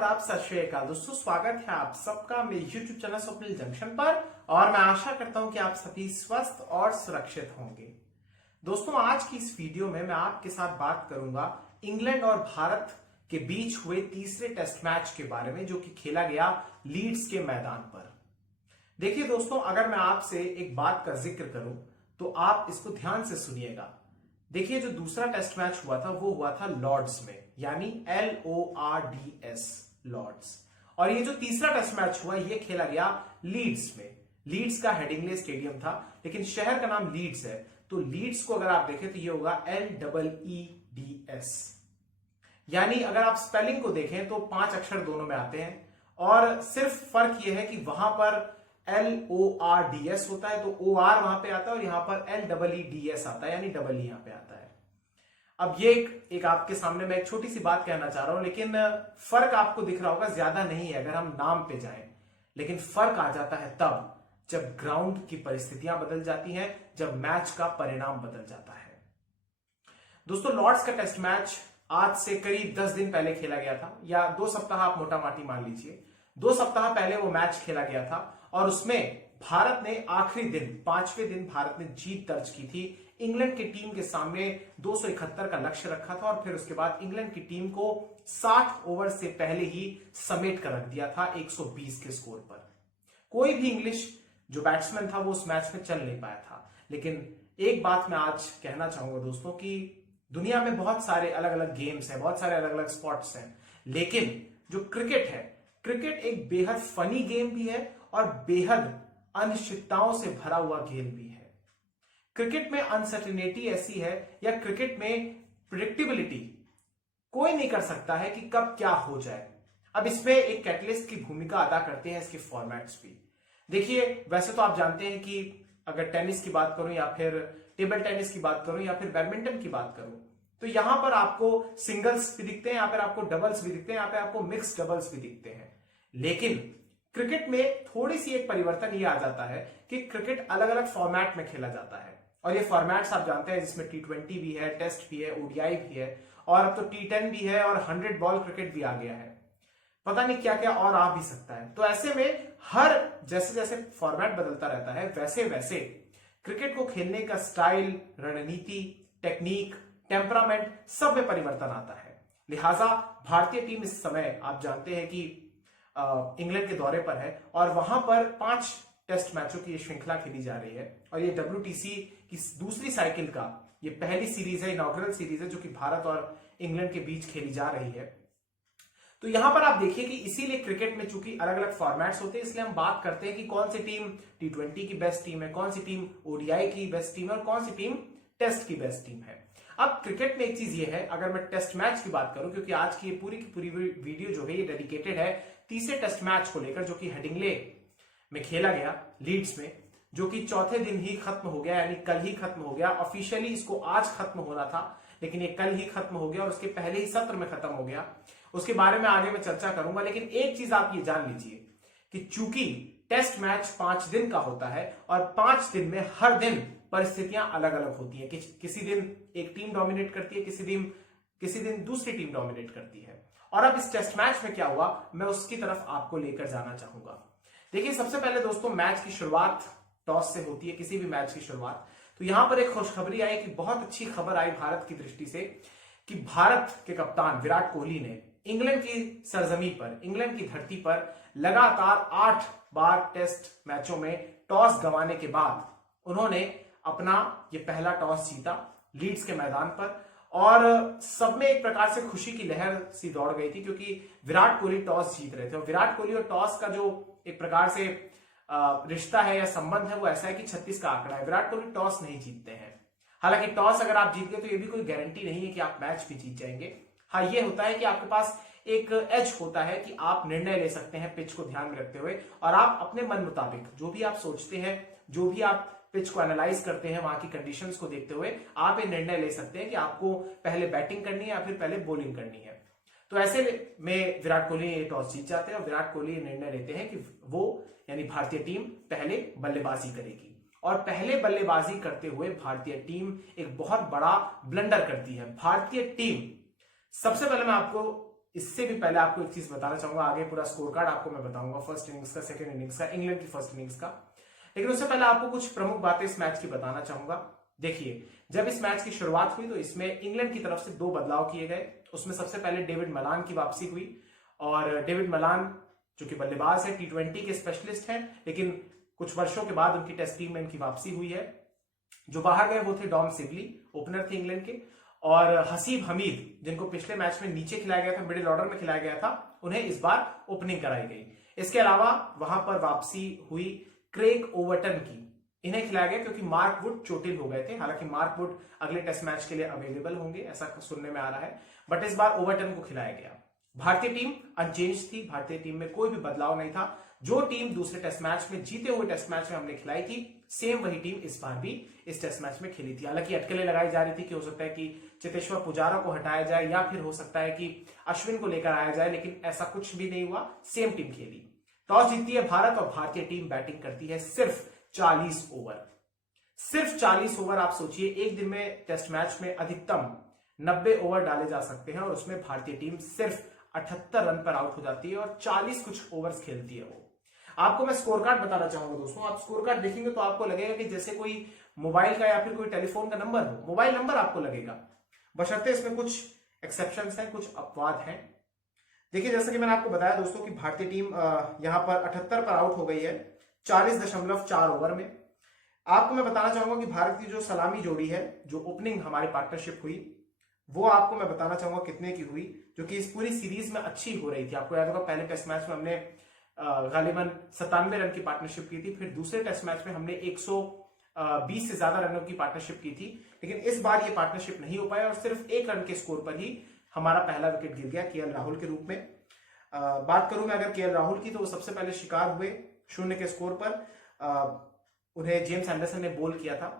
आदाब, सत श्री अकाल दोस्तों। स्वागत है आप सबका मेरे YouTube चैनल स्वप्निल जंक्शन पर और मैं आशा करता हूं कि आप सभी स्वस्थ और सुरक्षित होंगे। दोस्तों, आज की इस वीडियो में मैं आपके साथ बात करूंगा इंग्लैंड और भारत के बीच हुए तीसरे टेस्ट मैच के बारे में, जो कि खेला गया लीड्स के मैदान पर। देखिए दोस्तों, अगर मैं आपसे एक बात का जिक्र करूं तो आप इसको ध्यान से सुनिएगा। देखिए, जो दूसरा टेस्ट मैच हुआ था वो हुआ था लॉर्ड्स में, यानी LORDS, लॉर्ड्स। और ये जो तीसरा टेस्ट मैच हुआ ये खेला गया लीड्स में। लीड्स का हेडिंगले स्टेडियम था, लेकिन शहर का नाम लीड्स है, तो लीड्स को अगर आप देखें तो ये होगा LEEDS। यानी अगर आप स्पेलिंग को देखें तो 5 अक्षर दोनों में आते हैं, और सिर्फ फर्क यह है कि वहां पर LORDS होता है तो OR वहां पे आता है, और यहां पर LEEDS आता है, यानी डबल ई यहां पे आता है। अब ये एक आपके सामने मैं एक छोटी सी बात कहना चाह रहा हूं, लेकिन फर्क आपको दिख रहा होगा, ज्यादा नहीं है अगर हम नाम पे जाएं, लेकिन फर्क आ जाता है तब जब ग्राउंड की परिस्थितियां बदल जाती हैं, जब मैच का परिणाम बदल जाता है। दोस्तों, लॉर्ड्स का टेस्ट मैच आज से करीब 10 दिन पहले खेला गया था, या 2 सप्ताह आप मोटा माटी मान लीजिए। 2 सप्ताह पहले वो मैच खेला गया था और उसमें भारत ने आखिरी दिन, 5वें दिन भारत ने जीत दर्ज की थी। इंग्लैंड की टीम के सामने 271 का लक्ष्य रखा था और फिर उसके बाद इंग्लैंड की टीम को 60 ओवर से पहले ही समेट कर रख दिया था 120 के स्कोर पर। कोई भी इंग्लिश जो बैट्समैन था वो उस मैच में चल नहीं पाया था। लेकिन एक बात मैं आज कहना चाहूंगा दोस्तों, कि दुनिया में बहुत सारे अलग अलग गेम्स हैं, बहुत सारे अलग अलग स्पोर्ट्स हैं, लेकिन जो क्रिकेट है, क्रिकेट एक बेहद फनी गेम भी है और बेहद अनिश्चितताओं से भरा हुआ गेम भी है। क्रिकेट में अनसर्टेनिटी ऐसी है, या क्रिकेट में प्रिडिक्टेबिलिटी कोई नहीं कर सकता है कि कब क्या हो जाए। अब इसमें एक कैटलिस्ट की भूमिका अदा करते हैं इसके फॉर्मेट्स भी। देखिए, वैसे तो आप जानते हैं कि अगर टेनिस की बात करूं, या फिर टेबल टेनिस की बात करूं, या फिर बैडमिंटन की बात करूं, तो यहां पर आपको सिंगल्स भी दिखते हैं, यहां पर आपको डबल्स भी दिखते हैं, यहां पर आपको मिक्स डबल्स भी दिखते हैं। लेकिन क्रिकेट में थोड़ी सी एक परिवर्तन ये आ जाता है कि क्रिकेट अलग अलग फॉर्मेट में खेला जाता है, और ये फॉर्मेट्स आप जानते हैं, जिसमें T20 भी है, टेस्ट भी है, ODI भी है, और अब तो T10 भी है, और 100 बॉल क्रिकेट भी आ गया है। पता नहीं क्या क्या और आ भी सकता है। तो ऐसे में हर जैसे जैसे फॉर्मेट बदलता रहता है, वैसे वैसे क्रिकेट को खेलने का स्टाइल, रणनीति, टेक्निक, टेम्परामेंट, सब में परिवर्तन आता है। लिहाजा भारतीय टीम इस समय आप जानते हैं कि इंग्लैंड के दौरे पर है, और वहां पर 5 टेस्ट मैचों की श्रृंखला खेली जा रही है, और ये WTC की दूसरी साइकिल का ये पहली सीरीज है, इनॉग्रल सीरीज है, जो कि भारत और इंग्लैंड के बीच खेली जा रही है। तो यहां पर आप देखिए कि इसीलिए क्रिकेट में चूंकि अलग अलग फॉर्मेट्स होते हैं, इसलिए हम बात करते हैं कि कौन सी टीम T20 की बेस्ट टीम है, कौन सी टीम ODI की बेस्ट टीम है, और कौन सी टीम टेस्ट की बेस्ट टीम है। अब क्रिकेट में एक चीज ये है, अगर मैं टेस्ट मैच की बात करूं, क्योंकि आज की पूरी की पूरी वीडियो जो है ये डेडिकेटेड है तीसरे टेस्ट मैच को लेकर, जो कि हेडिंगले में खेला गया लीड्स में, जो कि चौथे दिन ही खत्म हो गया, यानी कल ही खत्म हो गया। ऑफिशियली इसको आज खत्म होना था, लेकिन ये कल ही खत्म हो गया, और उसके पहले ही सत्र में खत्म हो गया। उसके बारे में आगे मैं चर्चा करूंगा, लेकिन एक चीज आप ये जान लीजिए कि चूंकि टेस्ट मैच 5 दिन का होता है, और 5 दिन में हर दिन परिस्थितियां अलग अलग होती है, किसी दिन एक टीम डोमिनेट करती है, किसी दिन दूसरी टीम डोमिनेट करती है। और अब इस टेस्ट मैच में क्या हुआ, मैं उसकी तरफ आपको लेकर जाना चाहूंगा। देखिए, सबसे पहले दोस्तों, मैच की शुरुआत टॉस से होती है, किसी भी मैच की शुरुआत। तो यहां पर एक खुशखबरी आई, कि बहुत अच्छी खबर आई भारत की दृष्टि से, कि भारत के कप्तान विराट कोहली ने इंग्लैंड की सरजमी पर, इंग्लैंड की धरती पर लगातार 8 बार टेस्ट मैचों में टॉस गंवाने के बाद उन्होंने अपना ये पहला टॉस जीता लीड्स के मैदान पर, और सब में एक प्रकार से खुशी की लहर सी दौड़ गई थी, क्योंकि विराट कोहली टॉस जीत रहे थे। और विराट कोहली और टॉस का जो एक प्रकार से रिश्ता है या संबंध है, वो ऐसा है कि 36 का आंकड़ा है। विराट कोहली टॉस नहीं जीतते हैं। हालांकि टॉस अगर आप जीत गए तो ये भी कोई गारंटी नहीं है कि आप मैच भी जीत जाएंगे। हाँ, ये होता है कि आपके पास एक एज होता है कि आप निर्णय ले सकते हैं पिच को ध्यान में रखते हुए, और आप अपने मन मुताबिक जो भी आप सोचते हैं, जो भी आप पिच को एनालाइज करते हैं, वहां की कंडीशंस को देखते हुए आप ये निर्णय ले सकते हैं कि आपको पहले बैटिंग करनी है या फिर पहले बॉलिंग करनी है। तो ऐसे में विराट कोहली टॉस जीत जाते हैं, और विराट कोहली निर्णय लेते हैं कि वो, यानी भारतीय टीम, पहले बल्लेबाजी करेगी। और पहले बल्लेबाजी करते हुए भारतीय टीम एक बहुत बड़ा ब्लंडर करती है। भारतीय टीम, सबसे पहले मैं आपको इससे भी पहले आपको एक चीज बताना चाहूंगा, आगे पूरा स्कोर कार्ड आपको मैं बताऊंगा फर्स्ट इनिंग्स का, सेकंड इनिंग्स का, इंग्लैंड की फर्स्ट इनिंग्स का। लेकिन उससे पहले आपको कुछ प्रमुख बातें इस मैच की बताना चाहूंगा। देखिए, जब इस मैच की शुरुआत हुई तो इसमें इंग्लैंड की तरफ से 2 बदलाव किए गए। उसमें सबसे पहले डेविड मलान की वापसी हुई, और डेविड मलान जो कि बल्लेबाज है, T20 के स्पेशलिस्ट हैं, लेकिन कुछ वर्षों के बाद उनकी टेस्ट टीम में इनकी वापसी हुई है। जो बाहर गए वो थे डॉम सिबली, ओपनर थे इंग्लैंड के, और हसीब हमीद जिनको पिछले मैच में नीचे खिलाया गया था, मिडिल ऑर्डर में खिलाया गया था, उन्हें इस बार ओपनिंग कराई गई। इसके अलावा वहां पर वापसी हुई क्रेग ओवर्टन की, इन्हें खिलाया गया क्योंकि मार्क वुड चोटिल हो गए थे। हालांकि मार्क वुड अगले टेस्ट मैच के लिए अवेलेबल होंगे, ऐसा सुनने में आ रहा है, बट इस बार ओवर्टन को खिलाया गया। भारतीय टीम अनचेंज थी, भारतीय टीम में कोई भी बदलाव नहीं था। जो टीम दूसरे टेस्ट मैच में, जीते हुए टेस्ट मैच में हमने खिलाई थी, सेम वही टीम इस बार भी इस टेस्ट मैच में खेली थी। हालांकि अटकलें लगाई जा रही थी कि हो सकता है कि चेतेश्वर पुजारा को हटाया जाए या फिर हो सकता है कि अश्विन को लेकर आया जाए, लेकिन ऐसा कुछ भी नहीं हुआ, सेम टीम खेली। टॉस जीतती है भारत और भारतीय टीम बैटिंग करती है सिर्फ 40 ओवर। सिर्फ 40 ओवर। आप सोचिए, एक दिन में टेस्ट मैच में अधिकतम 90 ओवर डाले जा सकते हैं और उसमें भारतीय टीम सिर्फ 78 रन पर आउट हो जाती है और 40 कुछ ओवर्स खेलती है वो। आपको मैं स्कोर कार्ड बताना चाहूंगा दोस्तों। आप स्कोर कार्ड देखेंगे तो आपको लगेगा कि जैसे कोई मोबाइल का या फिर कोई टेलीफोन का नंबर हो, मोबाइल नंबर आपको लगेगा, बशर्ते इसमें कुछ एक्सेप्शंस हैं, कुछ अपवाद हैं। देखिए, जैसा कि मैंने आपको बताया दोस्तों कि भारतीय टीम यहां पर 78 पर आउट हो गई है 40.4 ओवर में। आपको मैं बताना चाहूंगा कि भारत की जो सलामी जोड़ी है, जो ओपनिंग हमारी पार्टनरशिप हुई, वो आपको मैं बताना चाहूंगा कितने की हुई, जो कि इस पूरी सीरीज में अच्छी हो रही थी। आपको याद होगा पहले टेस्ट मैच में हमने गालिबन 97 रन की पार्टनरशिप की थी, फिर दूसरे टेस्ट मैच में हमने 120 से ज्यादा रनों की पार्टनरशिप की थी। लेकिन इस बार ये पार्टनरशिप नहीं हो पाया और सिर्फ 1 रन के स्कोर पर ही हमारा पहला विकेट गिर गया केएल राहुल के रूप में। बात करूं मैं अगर केएल राहुल की, तो वो सबसे पहले शिकार हुए 0 के स्कोर पर। उन्हें जेम्स एंडरसन ने बॉल किया था।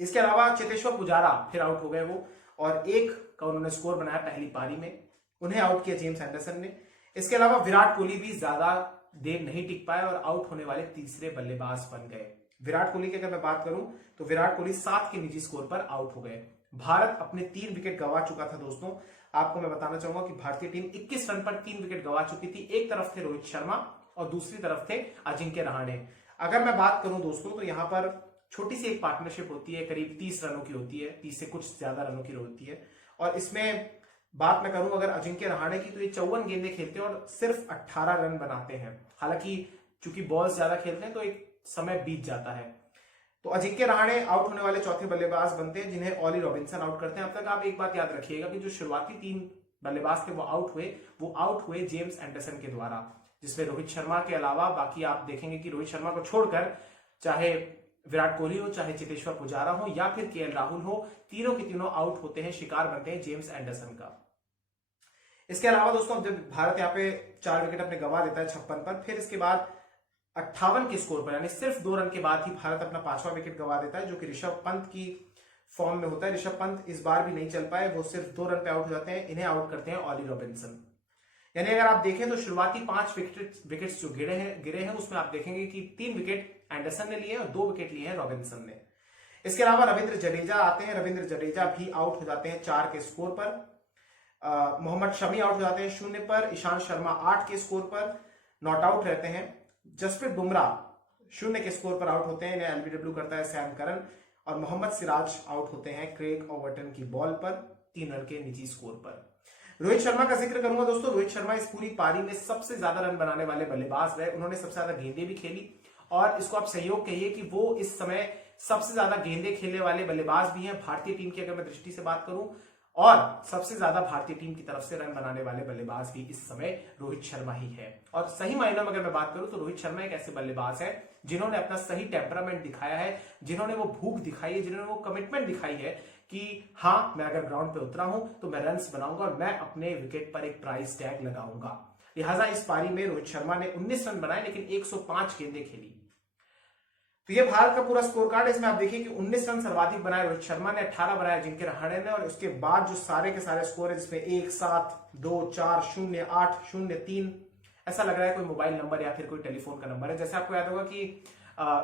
इसके अलावा चेतेश्वर पुजारा फिर आउट हो गए वो, और 1 का उन्होंने स्कोर बनाया पहली पारी में, उन्हें आउट किया जेम्स एंडरसन ने। इसके अलावा विराट कोहली भी ज्यादा देर नहीं टिक पाए और आउट होने वाले तीसरे बल्लेबाज बन गए। विराट कोहली की अगर मैं बात करूं तो विराट कोहली 7 के निजी स्कोर पर आउट हो गए। भारत अपने 3 विकेट गंवा चुका था दोस्तों। आपको मैं बताना चाहूंगा कि भारतीय टीम 21 रन पर 3 विकेट गंवा चुकी थी। एक तरफ थे रोहित शर्मा और दूसरी तरफ थे अजिंक्य रहाणे। अगर मैं बात करूं दोस्तों तो यहां पर छोटी सी एक पार्टनरशिप होती है, करीब 30 रनों की होती है, 30 से कुछ ज्यादा रनों की होती है। और इसमें बात मैं करूं अगर अजिंक्य रहाणे की, तो ये 54 गेंदें खेलते हैं और सिर्फ 18 रन बनाते हैं। हालांकि चूंकि बॉल्स ज्यादा खेलते हैं तो एक समय बीत जाता है। तो अजिंक्य रहाणे आउट होने वाले चौथे बल्लेबाज बनते हैं, जिन्हें ऑली रॉबिन्सन आउट करते हैं। अब तक आप एक बात याद रखिएगा कि जो शुरुआती 3 बल्लेबाज थे वो आउट हुए जेम्स एंडरसन के द्वारा, जिसमें रोहित शर्मा के अलावा बाकी आप देखेंगे कि रोहित शर्मा को छोड़कर चाहे विराट कोहली हो, चाहे चेतेश्वर पुजारा हो या फिर केएल राहुल हो, तीनों के तीनों आउट होते हैं, शिकार बनते हैं जेम्स एंडरसन का। इसके अलावा दोस्तों जब भारत यहाँ पे 4 विकेट अपने गंवा देता है 56 पर, फिर इसके बाद 58 के स्कोर पर, यानी सिर्फ 2 रन के बाद ही भारत अपना 5वां विकेट गंवा देता है, जो कि ऋषभ पंत की फॉर्म में होता है। ऋषभ पंत इस बार भी नहीं चल पाए, वो सिर्फ 2 रन पे आउट हो जाते हैं। इन्हें आउट करते हैं ऑली रॉबिन्सन। यानी अगर आप देखें तो शुरुआती 5 विकेट्स जो गिरे हैं उसमें आप देखेंगे कि 3 विकेट एंडरसन ने लिए और 2 विकेट लिए हैं रॉबिन्सन ने। इसके अलावा रविंद्र जडेजा आते हैं। रविंद्र जडेजा भी आउट हो जाते हैं 4 के स्कोर पर। मोहम्मद शमी आउट हो जाते हैं 0 पर। ईशांत शर्मा 8 के स्कोर पर नॉट आउट रहते हैं। जसप्रीत बुमराह 0 के स्कोर पर आउट होते हैं, इन्हें एलबीडब्ल्यू करता है सैम करन। और मोहम्मद सिराज आउट होते हैं क्रेग ओवर्टन की बॉल पर 3 रन के निजी स्कोर पर। रोहित शर्मा का जिक्र करूंगा दोस्तों। रोहित शर्मा इस पूरी पारी में सबसे ज्यादा रन बनाने वाले बल्लेबाज रहे। उन्होंने सबसे ज्यादा गेंदें भी खेली और इसको आप सहयोग कहिए कि वो इस समय सबसे ज्यादा गेंदें खेलने वाले बल्लेबाज भी हैं भारतीय टीम की, अगर मैं दृष्टि से बात करूं। और सबसे ज्यादा भारतीय टीम की तरफ से रन बनाने वाले बल्लेबाज भी इस समय रोहित शर्मा ही है। और सही मायनों में अगर मैं बात करूं तो रोहित शर्मा एक ऐसे बल्लेबाज है जिन्होंने अपना सही टेम्परामेंट दिखाया है, जिन्होंने वो भूख दिखाई है, जिन्होंने वो कमिटमेंट दिखाई है कि हाँ, मैं अगर ग्राउंड पे उतरा हूं तो मैं रन्स बनाऊंगा और मैं अपने विकेट पर एक प्राइस टैग लगाऊंगा। लिहाजा इस पारी में रोहित शर्मा ने 19 रन बनाए, लेकिन 105 गेंदें खेली। तो ये भारत का पूरा स्कोर कार्ड है। इसमें आप देखिए कि 19 रन सर्वाधिक बनाए रोहित शर्मा ने, 18 बनाए अजिंक्य रहाणे ने, और उसके बाद जो सारे के सारे स्कोर है जिसमें 1, 7, 2, 4, 0, 8, 0, 3, ऐसा लग रहा है कोई मोबाइल नंबर या फिर कोई टेलीफोन का नंबर है। जैसे आपको याद होगा कि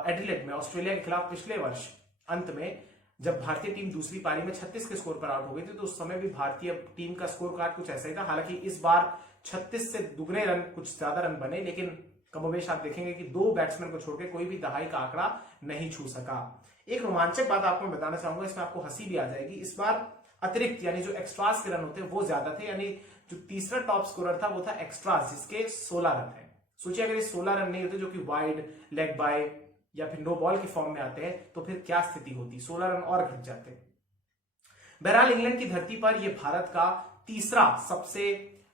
एडिलेड में ऑस्ट्रेलिया के खिलाफ पिछले वर्ष अंत में जब भारतीय टीम दूसरी पारी में 36 के स्कोर पर आउट हो गई थी, तो उस समय भी भारतीय टीम का स्कोर कार्ड कुछ ऐसा ही था। हालांकि इस बार 36 से दुगने रन, कुछ ज्यादा रन बने, लेकिन कमोबेश आप देखेंगे कि 2 बैट्समैन को छोड़कर कोई भी दहाई का आंकड़ा नहीं छू सका। एक रोमांचक बात आपको मैं बताना चाहूंगा, इसमें आपको हंसी भी आ जाएगी। इस बार अतिरिक्त यानी जो एक्स्ट्रास के रन होते हैं वो ज्यादा थे, यानी जो तीसरा टॉप स्कोरर था वो था एक्स्ट्रास, जिसके 16 रन है। सोचिए अगर ये 16 रन नहीं होते, जो कि वाइड, लेग बाय या फिर नो बॉल की फॉर्म में आते हैं, तो फिर क्या स्थिति होती, 16 रन और घट जाते। बहरहाल इंग्लैंड की धरती पर यह भारत का तीसरा सबसे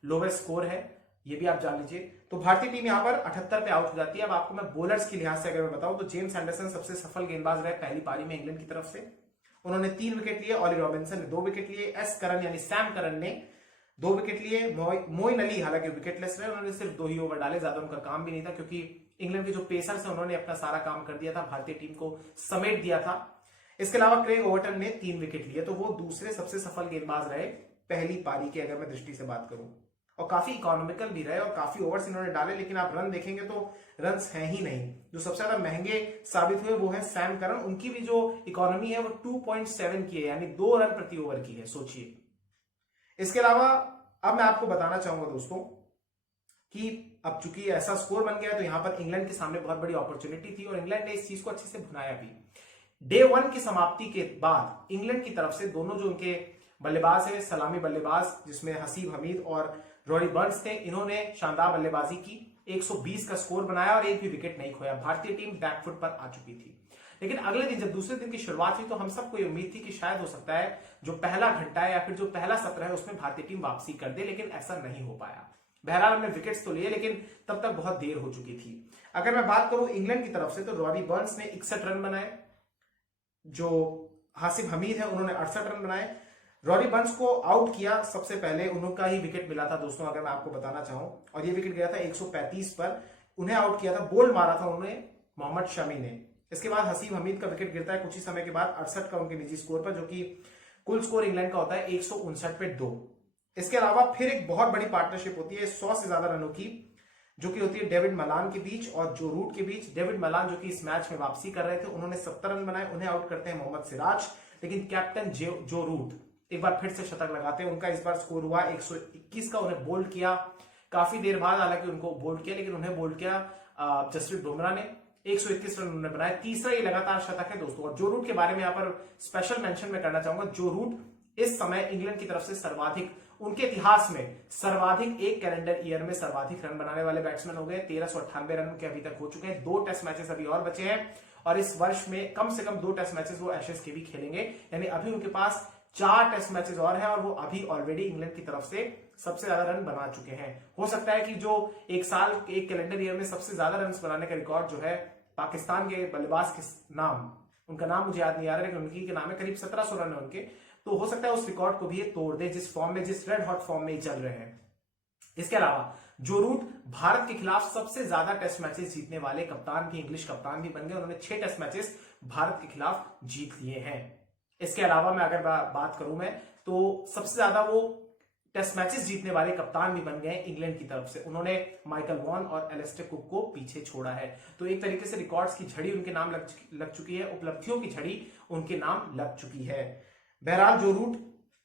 लोवेस्ट स्कोर है, ये भी आप जान लीजिए। तो भारतीय टीम यहां पर 78 पे आउट हो जाती है। अब आपको मैं बॉलर्स के लिहाज से अगर मैं बताऊं, तो जेम्स एंडरसन सबसे सफल गेंदबाज रहे पहली पारी में इंग्लैंड की तरफ से। उन्होंने 3 विकेट लिए, ऑली रॉबिन्सन ने 2 विकेट लिए, एस करन यानी सैम करन ने 2 विकेट लिए, मोइन अली हालांकि विकेटलेस रहे, उन्होंने सिर्फ 2 ही ओवर डाले, ज्यादा उनका काम भी नहीं था, क्योंकि इंग्लैंड के जो पेसर्स हैं उन्होंने अपना सारा काम कर दिया था, भारतीय टीम को समेट दिया था। इसके अलावा क्रेग ओवर्टन ने 3 विकेट लिए, तो वो दूसरे सबसे सफल गेंदबाज रहे पहली पारी की अगर मैं दृष्टि से बात करूं, और काफी इकोनॉमिकल भी रहे और काफी ओवर्स इन्होंने डाले। लेकिन आप रन देखेंगे तो रन्स हैं ही नहीं। जो सबसे ज्यादा महंगे साबित हुए वो है सैम करन, उनकी भी जो इकोनॉमी है वो 2.7 की है, यानी 2 रन प्रति ओवर की है, सोचिए। इसके अलावा अब मैं आपको बताना चाहूंगा दोस्तों कि अब चूंकि ऐसा स्कोर बन गया, तो यहां पर इंग्लैंड के सामने बहुत बड़ी अपॉर्चुनिटी थी और इंग्लैंड ने इस चीज को अच्छे से भुनाया भी। डे 1 की समाप्ति के बाद इंग्लैंड की तरफ से दोनों जो उनके बल्लेबाज है, सलामी बल्लेबाज जिसमें हसीब हमीद और रॉरी बर्न्स थे, इन्होंने शानदार बल्लेबाजी की, 120 का स्कोर बनाया और एक भी विकेट नहीं खोया। भारतीय टीम बैकफुट पर आ चुकी थी। लेकिन अगले दिन जब दूसरे दिन की शुरुआत हुई, तो हम सबको ये उम्मीद थी कि शायद हो सकता है जो पहला घंटा है या फिर जो पहला सत्र है उसमें भारतीय टीम वापसी कर दे, लेकिन ऐसा नहीं हो पाया। बहरहाल हमने विकेट्स तो लिए, लेकिन तब तक बहुत देर हो चुकी थी। अगर मैं बात करूं इंग्लैंड की तरफ से, तो रॉरी बर्न्स ने 61 रन बनाए, जो हासिब हमीद है उन्होंने 68 रन बनाए। रॉरी बर्न्स को आउट किया सबसे पहले, उनका ही विकेट मिला था दोस्तों अगर मैं आपको बताना चाहूं, और ये विकेट गया था 135 पर, उन्हें आउट किया था, बोल्ड मारा था उन्होंने मोहम्मद शमी ने। इसके बाद हसीब हमीद का विकेट गिरता है कुछ ही समय के बाद 68 का उनके निजी स्कोर पर, जो कि कुल स्कोर इंग्लैंड का होता है 159 पे 2। इसके अलावा फिर एक बहुत बड़ी पार्टनरशिप होती है 100 से ज्यादा रनों की, जो कि होती है डेविड मलान के बीच और जो रूट के बीच। डेविड मलान जो कि इस मैच में वापसी कर रहे थे, उन्होंने 70 रन बनाए, उन्हें आउट करते हैं मोहम्मद सिराज। लेकिन कैप्टन जो रूट एक बार फिर से शतक लगाते हैं, उनका इस बार स्कोर हुआ 121 का, उन्हें बोल्ड किया काफी देर बाद, हालांकि उनको बोल्ड किया, लेकिन उन्हें बोल्ड किया जसप्रीत बुमराह ने, 121 रन उन्होंने बनाए, तीसरा ये लगातार शतक है दोस्तों। और जो रूट के बारे में यहाँ पर स्पेशल मेंशन में करना चाहूंगा, जो रूट इस समय इंग्लैंड की तरफ से सर्वाधिक, उनके इतिहास में सर्वाधिक, एक कैलेंडर ईयर में सर्वाधिक रन बनाने वाले बैट्समैन हो गए। 1398 रन के अभी तक हो चुके हैं। 2 टेस्ट मैचेस अभी और बचे हैं और इस वर्ष में कम से कम 2 टेस्ट मैचेस वो एशेज के भी खेलेंगे, यानी अभी उनके पास 4 टेस्ट मैचेस और हैं और वो अभी ऑलरेडी इंग्लैंड की तरफ से सबसे ज्यादा रन बना चुके हैं। हो सकता है कि जो एक साल, एक कैलेंडर ईयर में सबसे ज्यादा रन बनाने का रिकॉर्ड जो है पाकिस्तान के बल्लेबाज के नाम, उनका नाम मुझे याद नहीं आ रहा, लेकिन उनकी के नाम है, करीब 1700 रन है उनके, तो हो सकता है उस रिकॉर्ड को भी ये तोड़ दे, जिस फॉर्म में, जिस रेड हॉट फॉर्म में चल रहे हैं। इसके अलावा जो रूट भारत के खिलाफ सबसे ज्यादा टेस्ट मैचेस जीतने वाले कप्तान भी, इंग्लिश कप्तान भी बन गए, उन्होंने 6 टेस्ट मैचेस भारत के खिलाफ जीत लिए हैं। इसके अलावा मैं अगर बात करूं मैं, तो सबसे ज्यादा वो टेस्ट मैचेस जीतने वाले कप्तान भी बन गए इंग्लैंड की तरफ से, उन्होंने माइकल वॉन और एलिस्टर कुक को पीछे छोड़ा है। तो एक तरीके से रिकॉर्ड्स की झड़ी उनके नाम लग चुकी है, उपलब्धियों की झड़ी उनके नाम लग चुकी है। बहरहाल जो रूट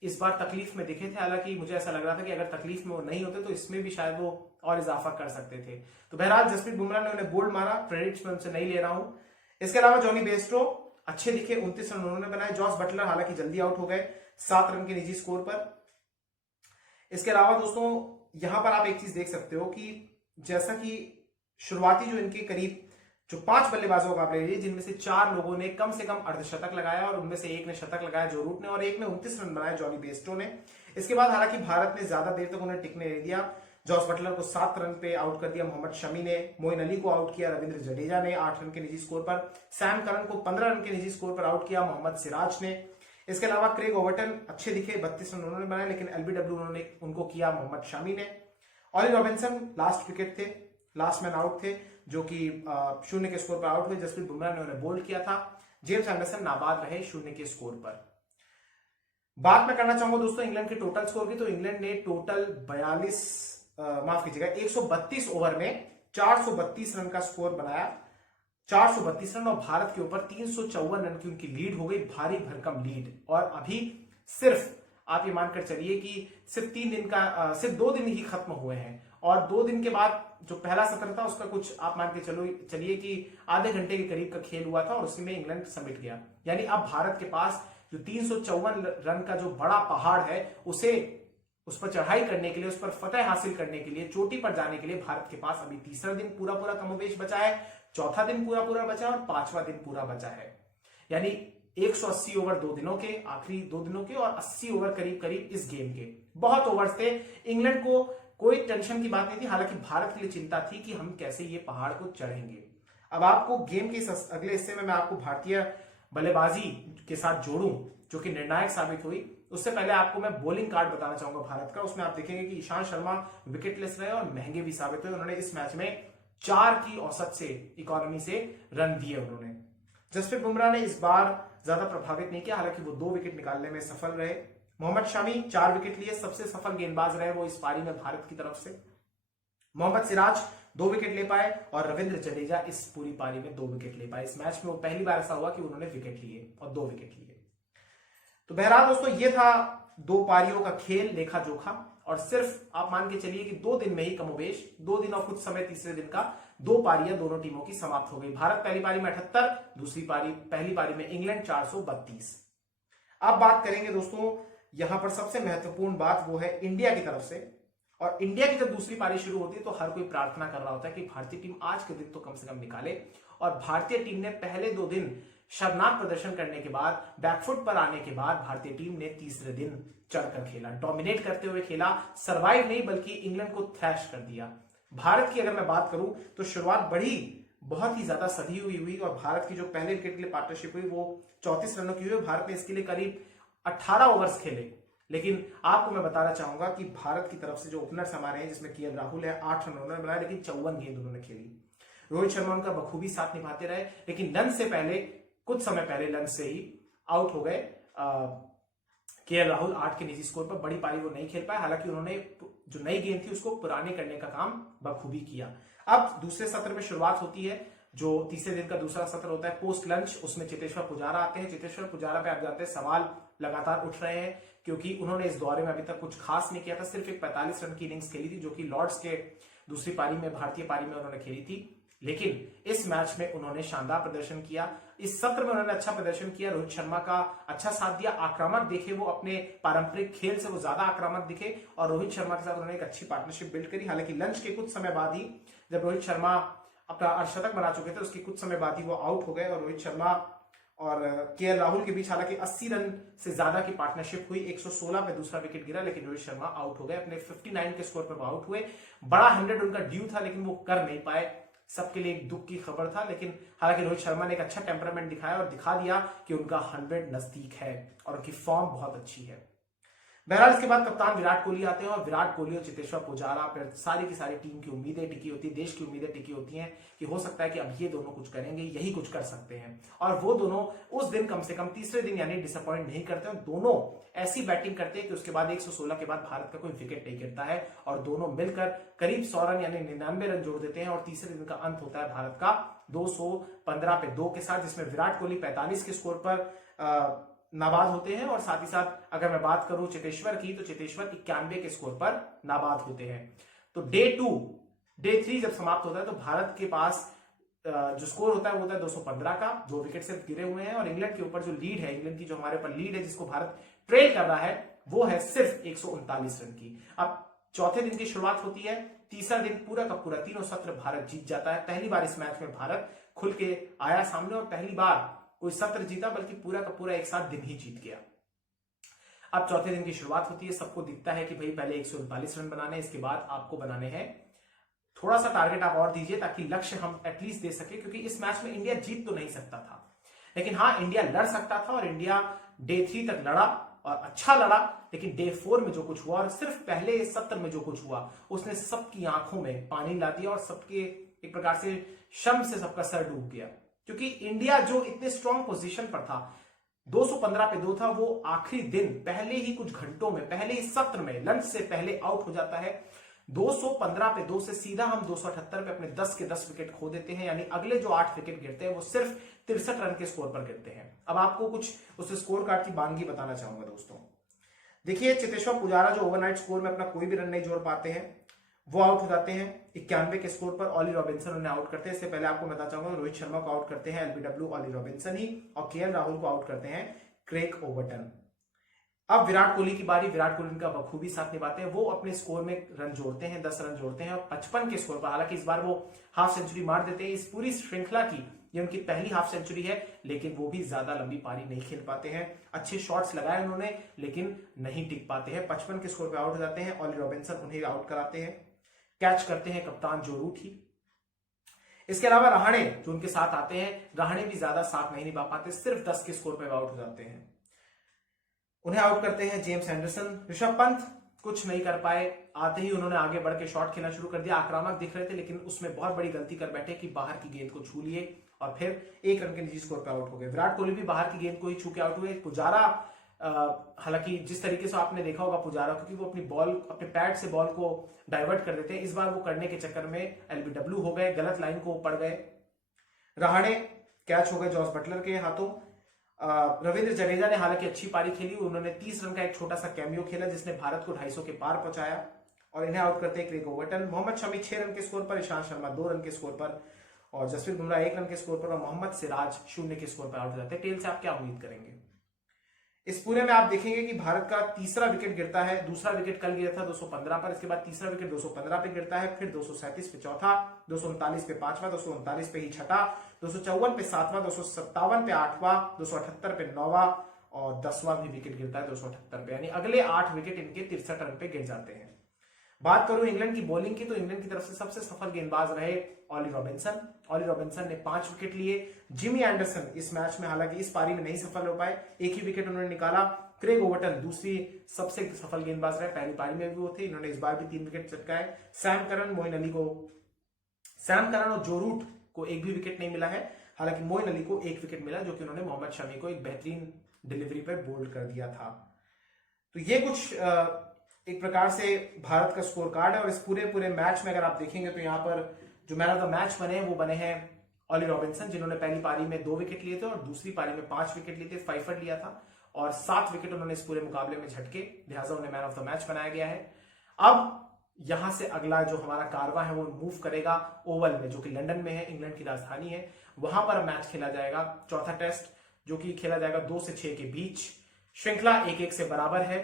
इस बार तकलीफ में दिखे थे, हालांकि मुझे ऐसा लग रहा था कि अगर तकलीफ में वो नहीं होते तो इसमें भी शायद वो और इजाफा कर सकते थे। तो बहरहाल जसप्रीत बुमराह ने उन्हें बोल्ड मारा, क्रेडिट्स में उनसे नहीं ले रहा हूं। इसके अलावा जॉनी बेस्टो अच्छे दिखे, 29 रन उन्होंने बनाए। जॉस बटलर हालांकि जल्दी आउट हो गए 7 रन के निजी स्कोर पर। इसके अलावा दोस्तों यहां पर आप एक चीज देख सकते हो कि जैसा कि शुरुआती जो इनके करीब जो 5 बल्लेबाजों का आप ले लीजिए, जिनमें से 4 लोगों ने कम से कम अर्धशतक लगाया और उनमें से एक ने शतक लगाया जो रूट ने, और एक ने 29 रन बनाए जॉनी बेस्टो ने। इसके बाद हालांकि भारत ने ज्यादा देर तक उन्हें टिकने नहीं दिया। जॉस बटलर को 7 रन पे आउट कर दिया मोहम्मद शमी ने, मोइन अली को आउट किया रविंद्र जडेजा ने 8 रन के निजी स्कोर पर, सैम करन को 15 रन के निजी स्कोर पर आउट किया मोहम्मद सिराज ने। इसके अलावा क्रेग ओवर्टन अच्छे दिखे, 32 रन उन्होंने बनाए, लेकिन एलबीडब्ल्यू उन्होंने उनको किया मोहम्मद शमी ने। ऑली रॉबिन्सन लास्ट विकेट थे, लास्ट मैन आउट थे, जो कि 0 के स्कोर पर आउट हुए। जसप्रीत बुमराह ने उन्हें बोल्ड किया था। जेम्स एंडरसन नाबाद रहे 0 के स्कोर पर। बात मैं करना चाहूंगा दोस्तों इंग्लैंड के टोटल स्कोर की, तो इंग्लैंड ने टोटल 132 ओवर में 432 रन का स्कोर बनाया। 432 रन और भारत के ऊपर 354 रन की उनकी लीड हो गई, भारी भरकम लीड। और अभी सिर्फ आप ये मानकर चलिए कि सिर्फ 2 दिन ही खत्म हुए हैं और 2 दिन के बाद जो पहला सत्र था उसका कुछ आप मान के चलिए कि आधे घंटे के करीब का खेल हुआ था और उसी में इंग्लैंड समेट गया। यानी अब भारत के पास जो 354 रन का जो बड़ा पहाड़ है उस पर चढ़ाई करने के लिए, उस पर फतेह हासिल करने के लिए, चोटी पर जाने के लिए भारत के पास अभी तीसरा दिन पूरा कमोबेश बचा है, चौथा दिन पूरा बचा है और पांचवा दिन पूरा बचा है। यानी 180 ओवर 2 दिनों के, आखिरी 2 दिनों के, और 80 ओवर करीब इस गेम के। बहुत ओवर्स थे। इंग्लैंड को कोई टेंशन की बात नहीं थी, हालांकि भारत के लिए चिंता थी कि हम कैसे ये पहाड़ को चढ़ेंगे। अब आपको गेम के अगले हिस्से में मैं आपको भारतीय बल्लेबाजी के साथ जोड़ूं जो कि निर्णायक साबित हुई, उससे पहले आपको मैं बॉलिंग कार्ड बताना चाहूंगा भारत का। उसमें आप देखेंगे कि ईशांत शर्मा विकेटलेस रहे और महंगे भी साबित हुए। उन्होंने इस मैच में 4 की औसत से इकोनॉमी से रन दिए उन्होंने। जसप्रीत बुमराह ने इस बार ज्यादा प्रभावित नहीं किया, हालांकि वो 2 विकेट निकालने में सफल रहे। मोहम्मद शमी 4 विकेट लिए, सबसे सफल गेंदबाज रहे वो इस पारी में भारत की तरफ से। मोहम्मद सिराज 2 विकेट ले पाए और रविंद्र जडेजा इस पूरी पारी में 2 विकेट ले पाए। इस मैच में वो पहली बार ऐसा हुआ कि उन्होंने विकेट लिए और 2 विकेट लिए। तो बहरहाल दोस्तों ये था 2 पारियों का खेल लेखा जोखा, और सिर्फ आप मान के चलिए कि 2 दिन में ही कमोबेश 2 दिन और कुछ समय तीसरे दिन का 2 पारियां दोनों टीमों की समाप्त हो गई। भारत पहली पारी में 78, पहली पारी में इंग्लैंड 432। अब बात करेंगे दोस्तों, यहां पर सबसे महत्वपूर्ण बात वो है इंडिया की तरफ से। और इंडिया की जब दूसरी पारी शुरू होती है तो हर कोई प्रार्थना कर रहा होता है कि भारतीय टीम आज के दिन तो कम से कम निकाले। और भारतीय टीम ने पहले 2 दिन शर्मनाक प्रदर्शन करने के बाद, बैकफुट पर आने के बाद भारतीय टीम ने तीसरे दिन चढ़कर खेला, डोमिनेट करते हुए खेला, सर्वाइव नहीं बल्कि इंग्लैंड को थ्रैश कर दिया। भारत की अगर मैं बात करूं तो शुरुआत बहुत ही ज्यादा सधी हुई और भारत की जो पहले विकेट के लिए पार्टनरशिप हुई वो 34 रनों की हुई। भारत ने इसके लिए करीब 18 ओवर्स खेले। लेकिन आपको मैं बताना चाहूंगा कि भारत की तरफ से जो ओपनर्स हमारे हैं, जिसमें केएल राहुल है, 8 रन उन्होंने बनाए, लेकिन 54 गेंद उन्होंने खेली। रोहित शर्मा उनका बखूबी साथ निभाते रहे, लेकिन लंच से पहले, कुछ समय पहले लंच से ही आउट हो गए। केएल राहुल 8 के निजी स्कोर पर। बड़ी पारी वो नहीं खेल पाए, हालांकि उन्होंने जो नई गेंद थी उसको पुराने करने का काम बखूबी किया। अब दूसरे सत्र में शुरुआत होती है, जो तीसरे दिन का दूसरा सत्र होता है पोस्ट लंच। उसमें चेतेश्वर पुजारा आते हैं। चेतेश्वर पुजारा पे आप जानते हैं सवाल लगातार उठ रहे हैं, क्योंकि उन्होंने इस दौरे में अभी तक कुछ खास नहीं किया था। सिर्फ एक 45 रन की इनिंग्स खेली थी, जो कि लॉर्ड्स के दूसरी पारी में, भारतीय पारी में उन्होंने खेली थी। लेकिन इस मैच में उन्होंने शानदार प्रदर्शन किया। इस सत्र में उन्होंने अच्छा प्रदर्शन किया। रोहित शर्मा का अच्छा साथ दिया। आक्रामक देखे वो, अपने पारंपरिक खेल से वो ज्यादा आक्रामक दिखे और रोहित शर्मा के साथ उन्होंने एक अच्छी पार्टनरशिप बिल्ड करी। हालांकि लंच के कुछ समय बाद ही, जब रोहित शर्मा अपना अर्धशतक बना चुके थे, उसके कुछ समय बाद ही वो आउट हो गए और रोहित शर्मा और केएल राहुल के बीच हालांकि 80 रन से ज्यादा की पार्टनरशिप हुई। 116 पे दूसरा विकेट गिरा, लेकिन रोहित शर्मा आउट हो गए। अपने 59 के स्कोर पर वो आउट हुए। बड़ा 100 उनका ड्यू था, लेकिन वो कर नहीं पाए। सबके लिए एक दुख की खबर था। लेकिन हालांकि रोहित शर्मा ने एक अच्छा टेम्परामेंट दिखाया और दिखा दिया कि उनका 100 नजदीक है और उनकी फॉर्म बहुत अच्छी है। बहरहाल इसके बाद कप्तान विराट कोहली आते हैं और विराट कोहली और चेतेश्वर पुजारा पर सारी की सारी टीम की उम्मीदें टिकी होती है, देश की उम्मीदें टिकी होती हैं कि हो सकता है कि अब ये दोनों कुछ करेंगे, यही कुछ कर सकते हैं। और वो दोनों उस दिन कम से कम तीसरे दिन यानी डिसअपॉइंट नहीं करते हैं। दोनों ऐसी बैटिंग करते हैं कि उसके बाद 116 के बाद भारत का कोई विकेट नहीं गिरता है और दोनों मिलकर करीब 100 रन यानी 99 रन जोड़ देते हैं। और तीसरे दिन का अंत होता है भारत का 215 पे 2 के साथ, जिसमें विराट कोहली 45 के स्कोर पर नाबाद होते हैं। और साथ ही साथ अगर मैं बात करूं चेतेश्वर की, तो चेतेश्वर 91 के स्कोर पर नाबाद होते हैं। तो डे 3 जब समाप्त होता है तो भारत के पास जो स्कोर होता है वो होता है 215 का, 2 विकेट सिर्फ गिरे हुए हैं। और इंग्लैंड के ऊपर जो लीड है, इंग्लैंड की जो हमारे ऊपर लीड है, जिसको भारत ट्रेल कर रहा है, वो है सिर्फ 139 रन की। अब चौथे दिन की शुरुआत होती है। तीसरा दिन पूरा का पूरा, तीनों सत्र भारत जीत जाता है। पहली बार इस मैच में भारत खुल के आया सामने और पहली बार कोई सत्र जीता, बल्कि पूरा का पूरा एक साथ दिन ही जीत गया। अब चौथे दिन की शुरुआत होती है। सबको दिखता है कि भाई पहले 139 रन बनाने, इसके बाद आपको बनाने हैं थोड़ा सा टारगेट आप और दीजिए ताकि लक्ष्य हम एटलीस्ट दे सके, क्योंकि इस मैच में इंडिया जीत तो नहीं सकता था, लेकिन हाँ इंडिया लड़ सकता था। और इंडिया डे 3 तक लड़ा और अच्छा लड़ा। लेकिन डे 4 में जो कुछ हुआ और सिर्फ पहले सत्र में जो कुछ हुआ, उसने सबकी आंखों में पानी ला दिया और सबके एक प्रकार से शर्म से सबका सर डूब गया। क्योंकि इंडिया जो इतने स्ट्रॉन्ग पोजीशन पर था, 215 पे 2 था, वो आखिरी दिन पहले ही कुछ घंटों में, पहले ही सत्र में, लंच से पहले आउट हो जाता है। 215 पे 2 से सीधा हम 278 पे अपने 10 के 10 विकेट खो देते हैं, यानी अगले जो 8 विकेट गिरते हैं वो सिर्फ 63 रन के स्कोर पर गिरते हैं। अब आपको कुछ उस स्कोर कार्ड की बानगी बताना चाहूंगा दोस्तों। देखिए, चेतेश्वर पुजारा जो ओवरनाइट स्कोर में अपना कोई भी रन नहीं जोड़ पाते हैं, वो आउट हो जाते हैं 91 के स्कोर पर। ऑली रॉबिन्सन उन्हें आउट करते हैं। इससे पहले आपको बताना चाहूंगा, रोहित शर्मा को आउट करते हैं एलबीडब्ल्यू ऑली रॉबिन्सन ही, और केएल राहुल को आउट करते हैं क्रेग ओवर्टन। अब विराट कोहली की बारी। विराट कोहली का बखूबी साथ निभाते हैं, वो अपने स्कोर में रन जोड़ते हैं, 10 रन जोड़ते हैं और 55 के स्कोर पर। हालांकि इस बार वो हाफ सेंचुरी मार देते हैं। इस पूरी श्रृंखला की ये उनकी पहली हाफ सेंचुरी है, लेकिन वो भी ज्यादा लंबी पारी नहीं खेल पाते हैं। अच्छे शॉट्स लगाए उन्होंने, लेकिन नहीं टिक पाते हैं। 55 के स्कोर पर आउट हो जाते हैं। ऑली रॉबिन्सन उन्हें आउट कराते हैं, कैच करते हैं कप्तान जो रूट ही। इसके अलावा रहाणे जो उनके साथ आते हैं, रहाणे भी ज्यादा साथ नहीं निभा पाते, सिर्फ 10 के स्कोर पर आउट हो जाते हैं। उन्हें आउट करते हैं जेम्स एंडरसन। ऋषभ पंत कुछ नहीं कर पाए, आते ही उन्होंने आगे बढ़ के शॉट खेलना शुरू कर दिया। आक्रामक दिख रहे थे, लेकिन उसमें बहुत बड़ी गलती कर बैठे कि बाहर की गेंद को छू लिए और फिर 1 रन के निजी स्कोर पर आउट हो गए। विराट कोहली भी बाहर की गेंद को ही छू के आउट हुए। पुजारा, हालांकि जिस तरीके से आपने देखा होगा पुजारा, क्योंकि वो अपनी बॉल, अपने पैड से बॉल को डाइवर्ट कर देते हैं, इस बार वो करने के चक्कर में एलबीडब्ल्यू हो गए, गलत लाइन को पड़ गए। रहाणे कैच हो गए जॉस बटलर के हाथों। रविंद्र जडेजा ने हालांकि अच्छी पारी खेली, उन्होंने 30 रन का एक छोटा सा कैमियो खेला जिसने भारत को 250 के पार पहुंचाया, और इन्हें आउट करते हैं Craig Overton. Mohammed Shami 6 run के स्कोर पर, ईशांत शर्मा 2 रन के स्कोर पर, और जसप्रीत बुमराह 1 रन के स्कोर पर, और मोहम्मद सिराज 0 के स्कोर पर आउट हो जाते हैं। टेल से आप क्या उम्मीद करेंगे? इस पूरे में आप देखेंगे कि भारत का तीसरा विकेट गिरता है। दूसरा विकेट कल गिरा था 215 पर, इसके बाद तीसरा विकेट 215 पे गिरता है, फिर 237 पे चौथा, 239 पे पांचवा, 239 पे ही छठा, 254 पे सातवां, 257 पे आठवां, 278 पे नौवां, और 10वां भी विकेट गिरता है 278 पे, यानी अगले 8 विकेट इनके 63 रन पे गिर जाते हैं। बात करूं इंग्लैंड की बॉलिंग की, तो इंग्लैंड की तरफ से सबसे सफल गेंदबाज रहे ऑली रॉबिन्सन। ऑली रॉबिन्सन ने 5 विकेट लिए। जिमी एंडरसन इस मैच में, हालांकि इस पारी में नहीं सफल हो पाए, एक ही विकेट उन्होंने निकाला। क्रेग ओवर्टन दूसरी सबसे सफल गेंदबाज रहे, पहली पारी में भी वो थे, इन्होंने इस बार भी 3 विकेट चटकाए। सैम करन और जो रूट को एक भी विकेट नहीं मिला है, हालांकि मोइन अली को 1 विकेट मिला, जो कि उन्होंने मोहम्मद शमी को एक बेहतरीन डिलीवरी पर बोल्ड कर दिया था। तो ये कुछ एक प्रकार से भारत का स्कोर कार्ड है। और इस पूरे मैच में अगर आप देखेंगे तो यहाँ पर जो मैन ऑफ द मैच बने हैं वो बने हैं ऑली रॉबिन्सन, जिन्होंने पहली पारी में 2 विकेट लिए थे और दूसरी पारी में 5 विकेट लिए थे, फाइफर लिया था, और 7 विकेट उन्होंने इस पूरे मुकाबले में झटके, लिहाजा उन्हें मैन ऑफ द मैच बनाया गया है। अब यहां से अगला जो हमारा कारवां है वो मूव करेगा ओवल में, जो कि लंदन में है, इंग्लैंड की राजधानी है। वहां पर मैच खेला जाएगा, चौथा टेस्ट, जो कि खेला जाएगा 2 से 6 के बीच। श्रृंखला 1-1 से बराबर है।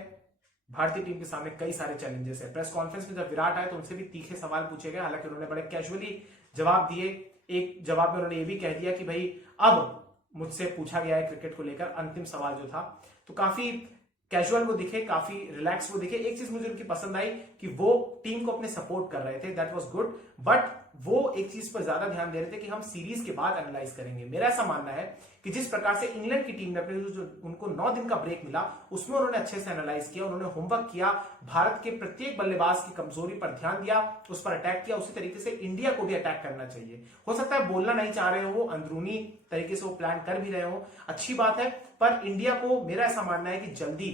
भारतीय टीम के सामने कई सारे चैलेंजेस है। प्रेस कॉन्फ्रेंस में जब विराट आए तो उनसे भी तीखे सवाल पूछे गए, हालांकि उन्होंने बड़े कैजुअली जवाब दिए। एक जवाब में उन्होंने ये भी कह दिया कि भाई अब मुझसे पूछा गया है क्रिकेट को लेकर अंतिम सवाल जो था, तो काफी कैजुअल वो दिखे, काफी रिलैक्स वो दिखे। एक चीज मुझे उनकी पसंद आई कि वो टीम को अपने सपोर्ट कर रहे थे, दैट वाज गुड, बट वो एक चीज पर ज्यादा ध्यान दे रहे थे कि हम सीरीज के बाद एनालाइज करेंगे। मेरा ऐसा मानना है कि जिस प्रकार से इंग्लैंड की टीम ने अपने जो उनको 9 दिन का ब्रेक मिला, उसमें उन्होंने अच्छे से एनालाइज किया, उन्होंने होमवर्क किया, भारत के प्रत्येक बल्लेबाज की कमजोरी पर ध्यान दिया, उस पर अटैक किया। उसी तरीके से इंडिया को भी अटैक करना चाहिए। हो सकता है बोलना नहीं चाह रहे हो, अंदरूनी तरीके से वो प्लान कर भी रहे हो, अच्छी बात है, पर इंडिया को मेरा ऐसा मानना है कि जल्दी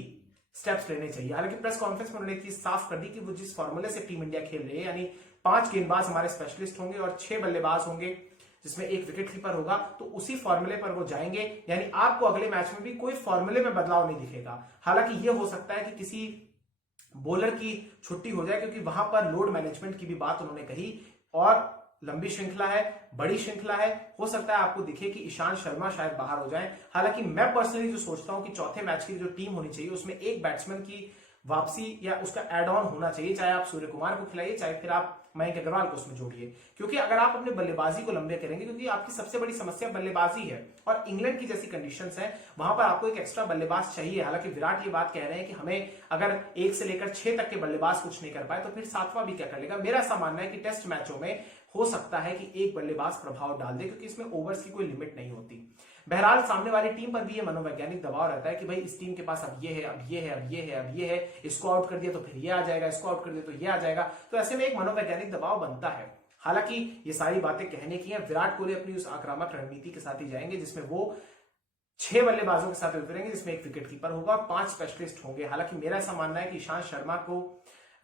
स्टेप्स लेने चाहिए। हालांकि प्रेस कॉन्फ्रेंस में उन्होंने एक चीज साफ कर दी कि वो जिस फॉर्मूले से टीम इंडिया खेल रही है, यानी 5 गेंदबाज हमारे स्पेशलिस्ट होंगे और 6 बल्लेबाज होंगे, जिसमें 1 विकेट कीपर होगा, तो उसी फॉर्मूले पर वो जाएंगे। यानी आपको अगले मैच में भी कोई फॉर्मूले में बदलाव नहीं दिखेगा। हालांकि ये हो सकता है कि किसी बॉलर की छुट्टी हो जाए, क्योंकि वहां पर लोड मैनेजमेंट की भी बात उन्होंने कही, और लंबी श्रृंखला है, बड़ी श्रृंखला है, हो सकता है आपको दिखे कि ईशांत शर्मा शायद बाहर हो जाए। हालांकि मैं पर्सनली जो सोचता हूं कि चौथे मैच की जो टीम होनी चाहिए उसमें एक बैट्समैन की वापसी या उसका एड ऑन होना चाहिए, चाहे आप सूर्य कुमार को खिलाइए, चाहे फिर आप मयंक अग्रवाल को उसमें जोड़िए, क्योंकि अगर आप अपने बल्लेबाजी को लंबे करेंगे, क्योंकि आपकी सबसे बड़ी समस्या बल्लेबाजी है, और इंग्लैंड की जैसी कंडीशंस है, वहां पर आपको एक एक्स्ट्रा बल्लेबाज चाहिए। हालांकि विराट ये बात कह रहे हैं कि हमें अगर 1 से लेकर 6 तक के बल्लेबाज कुछ नहीं कर पाए तो फिर 7वां भी क्या कर लेगा। मेरा ऐसा मानना है कि टेस्ट मैचों में हो सकता है कि एक बल्लेबाज प्रभाव डाल दे, क्योंकि इसमें ओवर्स की कोई लिमिट नहीं होती। बहरहाल सामने वाली टीम पर भी ये मनोवैज्ञानिक दबाव रहता है कि भाई इस टीम के पास अब ये है, अब ये है, अब ये है, अब ये है, इसको आउट कर दिया तो फिर ये आ जाएगा, इसको आउट कर दिया तो ये आ जाएगा, तो ऐसे में एक मनोवैज्ञानिक दबाव बनता है। हालांकि ये सारी बातें कहने की हैं, विराट कोहली अपनी उस आक्रामक रणनीति के साथ ही जाएंगे जिसमें वो 6 बल्लेबाजों के साथ उतरेंगे, जिसमें 1 विकेट कीपर होगा और 5 स्पेशलिस्ट होंगे। हालांकि मेरा ऐसा मानना है कि ईशांत शर्मा को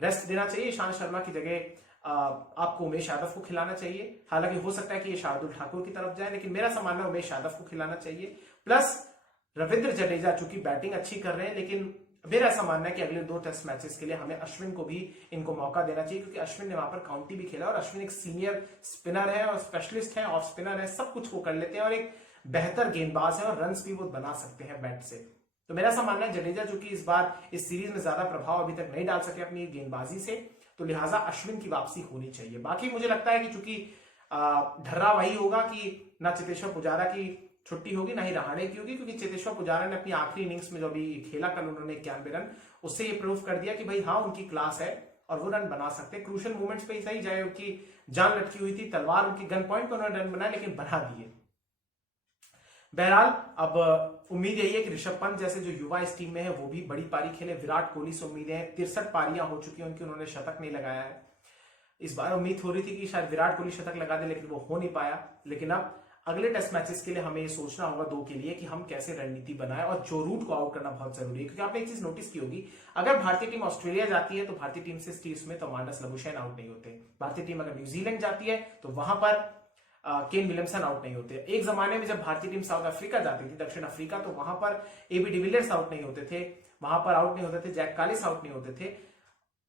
रेस्ट देना चाहिए। ईशांत शर्मा की जगह आपको उमेश यादव को खिलाना चाहिए। हालांकि हो सकता है कि ये शार्दुल ठाकुर की तरफ जाए, लेकिन मेरा मानना है उमेश यादव को खिलाना चाहिए। प्लस रविंद्र जडेजा चूंकि बैटिंग अच्छी कर रहे हैं, लेकिन मेरा ऐसा मानना है कि अगले 2 टेस्ट मैचेस के लिए हमें अश्विन को भी इनको मौका देना चाहिए, क्योंकि अश्विन ने वहां पर काउंटी भी खेला और अश्विन एक सीनियर स्पिनर है और स्पेशलिस्ट है, ऑफ स्पिनर है, सब कुछ वो कर लेते हैं और एक बेहतर गेंदबाज है और रन्स भी वो बना सकते हैं बैट से। तो मेरा ऐसा मानना है जडेजा जो कि इस बार इस सीरीज में ज्यादा प्रभाव अभी तक नहीं डाल सके अपनी गेंदबाजी से, तो लिहाजा अश्विन की वापसी होनी चाहिए। बाकी मुझे लगता है कि चूंकि ढर्रा वही होगा कि ना चेतेश्वर पुजारा की छुट्टी होगी ना ही रहाणे की होगी, क्योंकि चेतेश्वर पुजारा ने अपनी आखिरी इनिंग्स में जो अभी खेला कल उन्होंने 91 रन, उससे ये प्रूव कर दिया कि भाई हाँ उनकी क्लास है और वो रन बना सकते हैं। क्रूशियल मोमेंट्स पे ही सही, चाहे उनकी जान लटकी हुई थी, तलवार उनकी गन पॉइंट पे उन्होंने रन बनाए, लेकिन बना दिए। बहरहाल अब उम्मीद यही है कि ऋषभ पंत जैसे जो युवा इस टीम में है वो भी बड़ी पारी खेले। विराट कोहली से उम्मीदें हैं, 63 पारियां हो चुकी हैं उनकी, उन्होंने शतक नहीं लगाया है। इस बार उम्मीद हो रही थी कि शायद विराट कोहली शतक लगा दे, लेकिन वो हो नहीं पाया। लेकिन अब अगले टेस्ट मैचेस के लिए हमें ये सोचना होगा 2 के लिए कि हम कैसे रणनीति बनाएं, और जो रूट को आउट करना बहुत जरूरी है। क्योंकि आपने एक चीज नोटिस की होगी, अगर भारतीय टीम ऑस्ट्रेलिया जाती है तो भारतीय टीम से स्टीव स्मिथ और मार्नस लबुशेन आउट नहीं होते। भारतीय टीम अगर न्यूजीलैंड जाती है तो वहां पर केन विलियमसन आउट नहीं होते। एक जमाने में जब भारतीय टीम साउथ अफ्रीका जाती थी, दक्षिण अफ्रीका, तो वहां पर एबी डिविलियर्स आउट नहीं होते थे, वहां पर आउट नहीं होते थे, जैक कालिस आउट नहीं होते थे।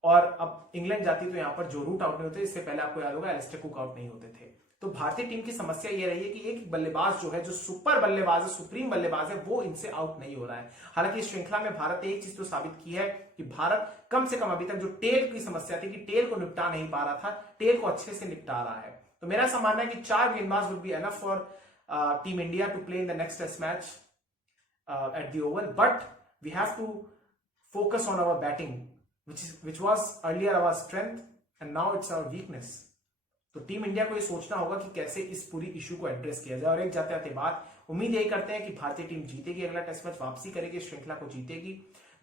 और अब इंग्लैंड जाती तो यहाँ पर जो रूट आउट नहीं होते, इससे पहले आपको याद होगा एलिस्टर कुक आउट नहीं होते थे। तो भारतीय टीम की समस्या ये रही है कि एक बल्लेबाज जो है, जो सुपर बल्लेबाज है, सुप्रीम बल्लेबाज है, वो इनसे आउट नहीं हो रहा है। हालांकि इस श्रृंखला में भारत ने एक चीज तो साबित की है कि भारत कम से कम अभी तक जो टेल की समस्या थी कि टेल को निपटा नहीं पा रहा था, टेल को अच्छे से निपटा रहा है। तो मेरा ऐसा मानना है कि 4 गेंदबाज would be enough for team India to play in the next test match at the Oval, but we have to focus on our batting which was earlier our strength and now it's our weakness। तो team India को ये सोचना होगा कि कैसे इस पूरी issue को एड्रेस किया जाए। और एक जाते जाते बात, उम्मीद यही करते हैं कि भारतीय टीम जीतेगी, अगला टेस्ट मैच वापसी करेगी, श्रृंखला को जीतेगी।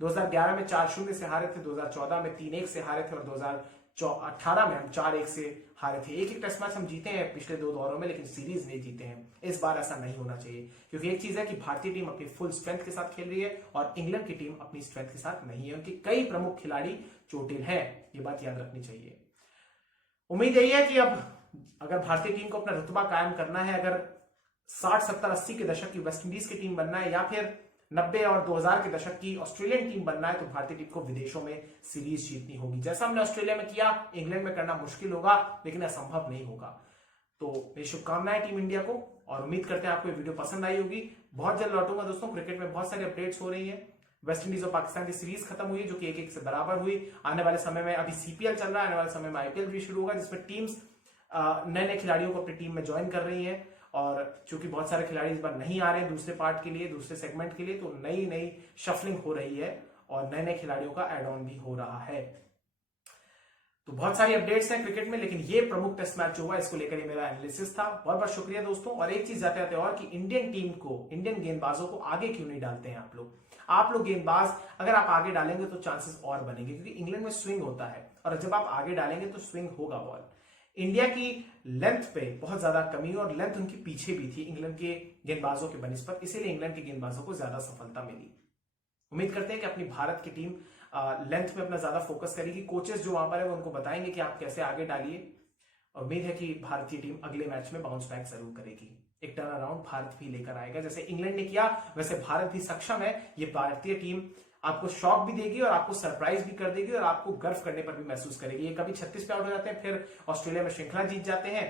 2011 में 4-0 से हारे थे, 2014 में 3-1 से हारे थे और 2018 में हम 4-1 से हारे थे। एक टेस्ट मैच हम जीते हैं पिछले 2 दौरों में, लेकिन सीरीज नहीं जीते हैं। इस बार ऐसा नहीं होना चाहिए, क्योंकि एक चीज है कि भारतीय टीम अपनी फुल स्ट्रेंथ के साथ खेल रही है और इंग्लैंड की टीम अपनी स्ट्रेंथ के साथ नहीं है। उनके कई प्रमुख खिलाड़ी चोटिल हैं, ये बात याद रखनी चाहिए। उम्मीद यही है कि अब अगर भारतीय टीम को अपना रुतबा कायम करना है, अगर 60, 70, 80 के दशक की वेस्टइंडीज की टीम बनना है या फिर 90 और 2000 के दशक की ऑस्ट्रेलियन टीम बनना है, तो भारतीय टीम को विदेशों में सीरीज जीतनी होगी। जैसा हमने ऑस्ट्रेलिया में किया, इंग्लैंड में करना मुश्किल होगा, लेकिन असंभव नहीं होगा। तो मेरी शुभकामनाएं टीम इंडिया को, और उम्मीद करते हैं आपको ये वीडियो पसंद आई होगी। बहुत जल्द लौटूंगा दोस्तों। क्रिकेट में बहुत सारी अपडेट्स हो रही है। वेस्टइंडीज और पाकिस्तान की सीरीज खत्म हुई, जो कि 1-1 से बराबर हुई। आने वाले समय में अभी सीपीएल चल रहा है, आने वाले समय में आईपीएल भी शुरू होगा, जिसमें टीम्स नए नए खिलाड़ियों को अपनी टीम में ज्वाइन कर रही हैं। और चूंकि बहुत सारे खिलाड़ी इस बार नहीं आ रहे हैं दूसरे पार्ट के लिए, दूसरे सेगमेंट के लिए, तो नई नई शफलिंग हो रही है और नए नए खिलाड़ियों का एड ऑन भी हो रहा है। तो बहुत सारी अपडेट्स हैं क्रिकेट में, लेकिन ये प्रमुख टेस्ट मैच जो हुआ इसको लेकर ये मेरा एनालिसिस था। बहुत बहुत शुक्रिया दोस्तों। और एक चीज जाते जाते और कि इंडियन टीम को, इंडियन गेंदबाजों को आगे क्यों नहीं डालते हैं आप लोग गेंदबाज अगर आप आगे डालेंगे तो चांसेस और बनेंगे, क्योंकि इंग्लैंड में स्विंग होता है और जब आप आगे डालेंगे तो स्विंग होगा बॉल। इंडिया की लेंथ पे बहुत ज्यादा कमी और लेंथ उनकी पीछे भी थी इंग्लैंड के गेंदबाजों के बनिस्बत, इसीलिए इंग्लैंड के गेंदबाजों को ज्यादा सफलता मिली। उम्मीद करते हैं कि अपनी भारत की टीम लेंथ में अपना ज्यादा फोकस करेगी। कोचेस जो वहां पर है वो उनको बताएंगे कि आप कैसे आगे डालिए। उम्मीद है कि भारतीय टीम अगले मैच में बाउंस बैक जरूर करेगी। एक टर्न अराउंड भारत भी लेकर आएगा, जैसे इंग्लैंड ने किया वैसे भारत भी सक्षम है। ये भारतीय टीम आपको शॉक भी देगी और आपको सरप्राइज भी कर देगी और आपको गर्व करने पर भी महसूस करेगी। ये कभी 36 पे आउट हो जाते हैं, फिर ऑस्ट्रेलिया में श्रृंखला जीत जाते हैं,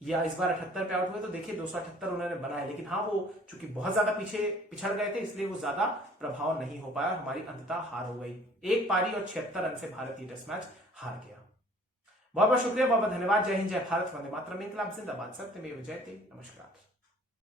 या इस बार 78 पे आउट हुए, तो देखिए 278 उन्होंने बनाए। लेकिन हाँ, वो चूंकि बहुत ज्यादा पीछे पिछड़ गए थे, इसलिए वो ज्यादा प्रभाव नहीं हो पाया, हमारी अंततः हार हो गई। 1 पारी और 76 रन से भारत ये टेस्ट मैच हार गया। बहुत बहुत शुक्रिया, बहुत बहुत धन्यवाद। जय हिंद, जय भारत, वंदे मातरम, इंकलाब जिंदाबाद, सत्यमेव जयते। नमस्कार।